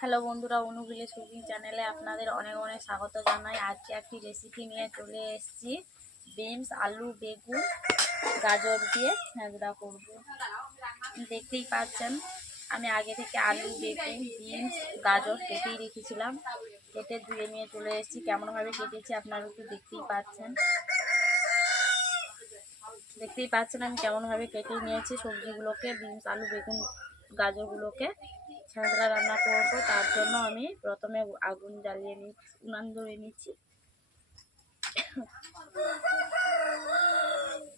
Hello বন্ধুরা, অনু village cooking চ্যানেলে আপনাদের অনেক অনেক স্বাগত জানাই। আজকে একটি রেসিপি নিয়ে চলে এসেছি। বিনস, আলু, বেগুন, গাজর দিয়ে ঝাঁঝরা করব। দেখতেই পাচ্ছেন আমি আগে থেকে আলু, বেগুন, বিনস, গাজর কেটেই রেখেছিলাম। কেটে ধুয়ে নিয়ে চলে এসেছি। কেমনভাবে কেটেছি আপনারা একটু দেখতেই পাচ্ছেন আমি কেমনভাবে কেটে নিয়েছি সবজিগুলোকে। বিনস, আলু, বেগুন, গাজরগুলোকে ঝাঁঝরা রান্না করবো। তার জন্য আমি প্রথমে আগুন জ্বালিয়ে উনান ধরে নিচ্ছি।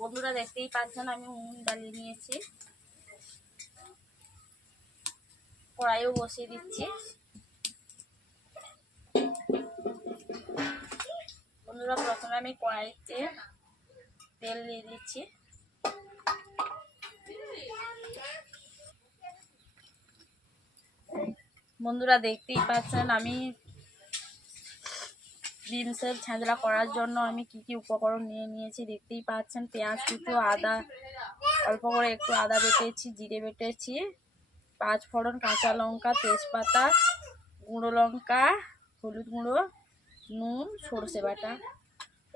বন্ধুরা দেখতেই পাচ্ছেন আমি উনুন জ্বালিয়ে নিয়েছি। কড়াইও বসিয়ে দিচ্ছি। বন্ধুরা প্রথমে আমি কড়াইতে তেল দিয়ে দিচ্ছি। বন্ধুরা দেখতেই পাচ্ছেন আমি বিনসের ঝাঁঝরা করার জন্য আমি কি কি উপকরণ নিয়ে নিয়েছি দেখতেই পাচ্ছেন। পেঁয়াজ কুচো, আদা, অল্প করে একটু আদা বেটেছি, জিরে বেটেছি, 5 ফোড়ন, কাঁচা লঙ্কা, তেজপাতা, গুঁড়ো লঙ্কা, হলুদ গুঁড়ো, নুন, সরষে বাটা।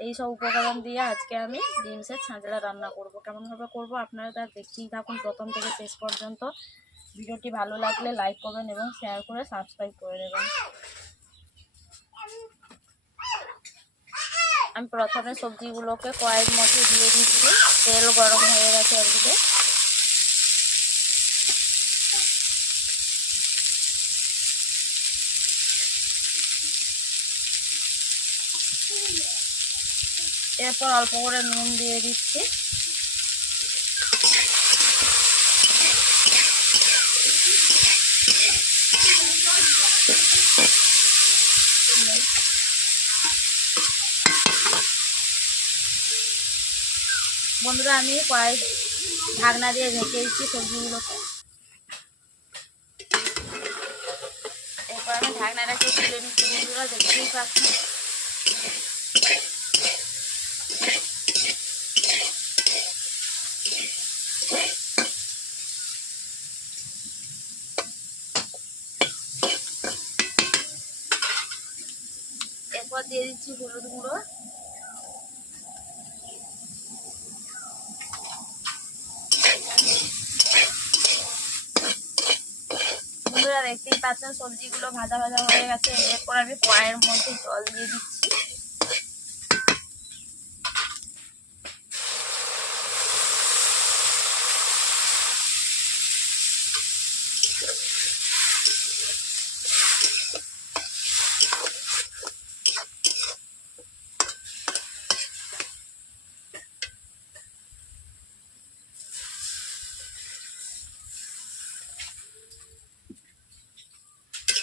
এই সব উপকরণ দিয়ে আজকে আমি বিনসের ঝাঁঝরা রান্না করব। কেমনভাবে করব আপনারা তার দেখতেই থাকুন প্রথম থেকে শেষ পর্যন্ত। ভিডিওটি ভালো লাগলে লাইক করবেন এবং শেয়ার করে সাবস্ক্রাইব করে দেবেন। আমি প্রথমে সবজিগুলোকে কড়াইয়ের মধ্যে দিয়ে দিচ্ছি। তেল গরম হয়ে গেছে এদিকে। এরপর অল্প করে নুন দিয়ে দিচ্ছি। বন্ধুরা আমি কড়াই ঢাকনা দিয়ে ঢেকে দিচ্ছি সবজিগুলোকে। এরপর আমি ঢাকনাটাকে তুলে নিচ্ছি। বন্ধুরা দেখতেই পাচ্ছেন এরপর দিয়ে দিচ্ছি হলুদ গুঁড়ো, বন্ধুরা দেখতেই পাচ্ছেন সবজিগুলো ভাজা ভাজা হয়ে গেছে। এরপর আমি কড়াইয়ের মধ্যে জল দিয়ে দিচ্ছি।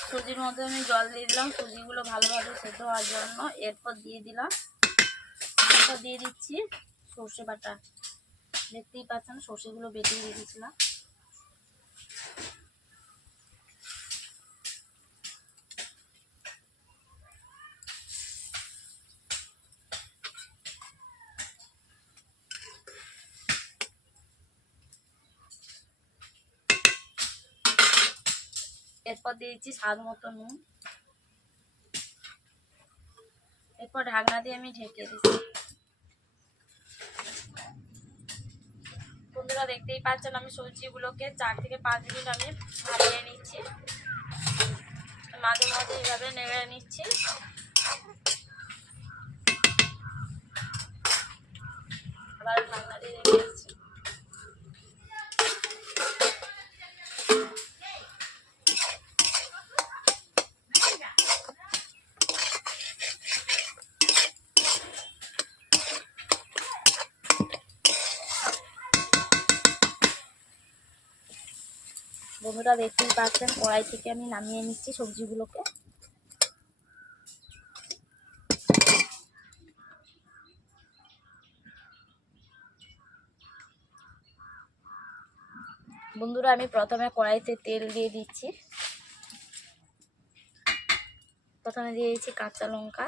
সুজির মধ্যে আমি জল দিয়ে দিলাম সুজিগুলো ভালোভাবে সেদ্ধ হওয়ার জন্য। এরপর দিয়ে দিচ্ছি সর্ষে বাটা। দেখতেই পাচ্ছেন সর্ষেগুলো বেটে রেখেছিলাম। এরপর দিয়েছি স্বাদ মতো নুন। এরপর ঢাকনা দিয়ে আমি ঢেকে দিচ্ছি। বন্ধুরা দেখতেই পাচ্ছেন আমি সবজিগুলোকে 4 থেকে 5 মিনিট আমি ভাপিয়ে নিচ্ছি। মাঝে মাঝে এইভাবে নেড়ে নিচ্ছি। আবার ঢাকনা দিয়ে রেখে দিচ্ছি। বন্ধুরা দেখতেই পাচ্ছেন কড়াই থেকে আমি নামিয়ে নিচ্ছি সবজিগুলোকে। বন্ধুরা আমি প্রথমে কড়াইতে তেল দিয়ে দিচ্ছি। প্রথমে দিয়ে দিচ্ছি কাঁচা লঙ্কা,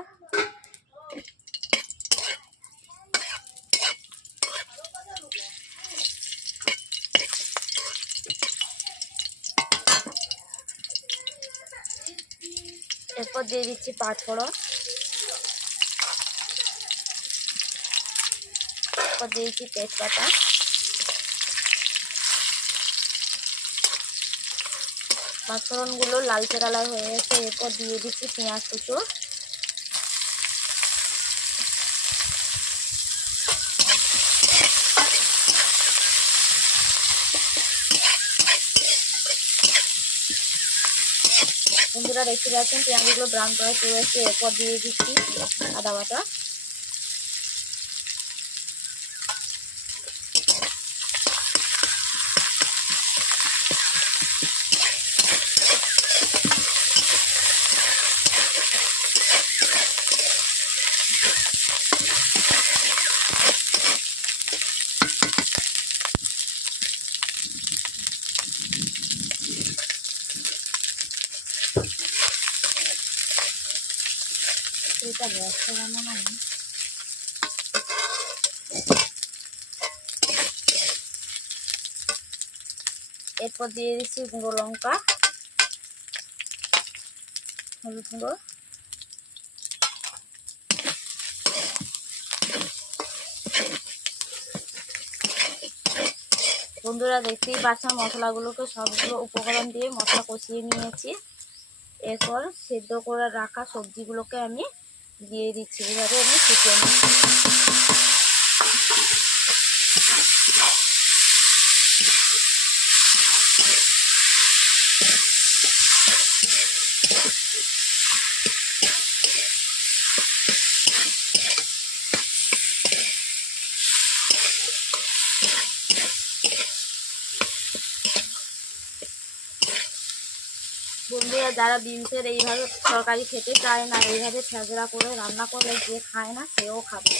এরপর দিয়ে দিচ্ছি 5 ফোড়ন, এরপর দিয়ে দিচ্ছি তেজপাতা, পাঁচফোড়নগুলো লালচে কালার হয়ে গেছে। এরপর দিয়ে দিচ্ছি পেঁয়াজ কুচো, বন্ধুরা দেখতে পাচ্ছেন পেঁয়াজগুলো ব্রাউন কালার চলে এসেছে। এরপর দিয়ে দিচ্ছি আদা বাটা, এটা ব্যবসা বানানো না। এরপর দিয়ে দিচ্ছি গুঁড়ো লঙ্কা, হলুদ গুঁড়ো, বন্ধুরা দেখতেই পাচ্ছেন মশলাগুলোকে সবগুলো উপকরণ দিয়ে মশলা কষিয়ে নিয়েছি। এরপর সেদ্ধ করে রাখা সবজিগুলোকে আমি দিয়ে দিচ্ছি, এভাবে আমি ফুটিয়ে নিচ্ছি। বন্ধুরা যারা বিনসের এইভাবে তরকারি খেতে চায় না, এইভাবে ছেঁচড়া করে রান্না করলে যে খায় না সেও খাবে।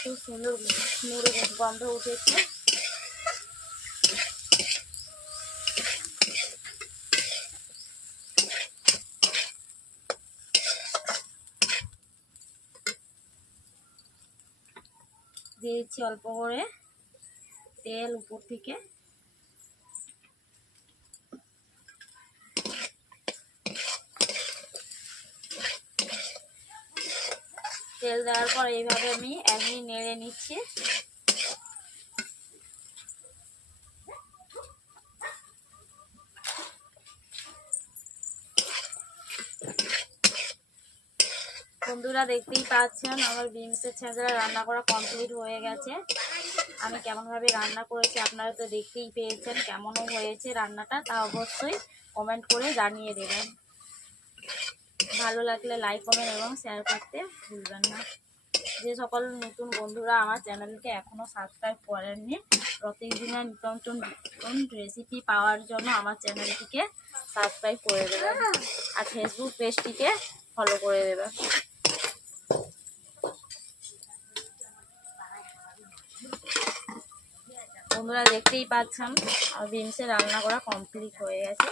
খুব সুন্দর নুড়ে গন্ধ উঠেছে। দিয়েছি অল্প করে তেল উপর থেকে, তেল দেওয়ার পর এইভাবে আমি 1 মিনিট নেড়ে নিচ্ছি। বন্ধুরা দেখতেই পাচ্ছেন আমার বিনসের ছেঁচড়া রান্না করা কমপ্লিট হয়ে গেছে। আমি কেমনভাবে রান্না করেছি আপনারা তো দেখতেই পেয়েছেন। কেমনও হয়েছে রান্নাটা তা অবশ্যই কমেন্ট করে জানিয়ে দেবেন। ভালো লাগলে লাইক কমেন্ট এবং শেয়ার করতে ভুলবেন না। যে সকল নতুন বন্ধুরা আমার চ্যানেলকে এখনও সাবস্ক্রাইব করেননি, প্রত্যেকদিনের নতুন নতুন রেসিপি পাওয়ার জন্য আমার চ্যানেলটিকে সাবস্ক্রাইব করে দেবেন আর ফেসবুক পেজটিকে ফলো করে দেবেন। বন্ধুরা দেখতেই পাচ্ছেন বিনসের রান্না করা কমপ্লিট হয়ে গেছে।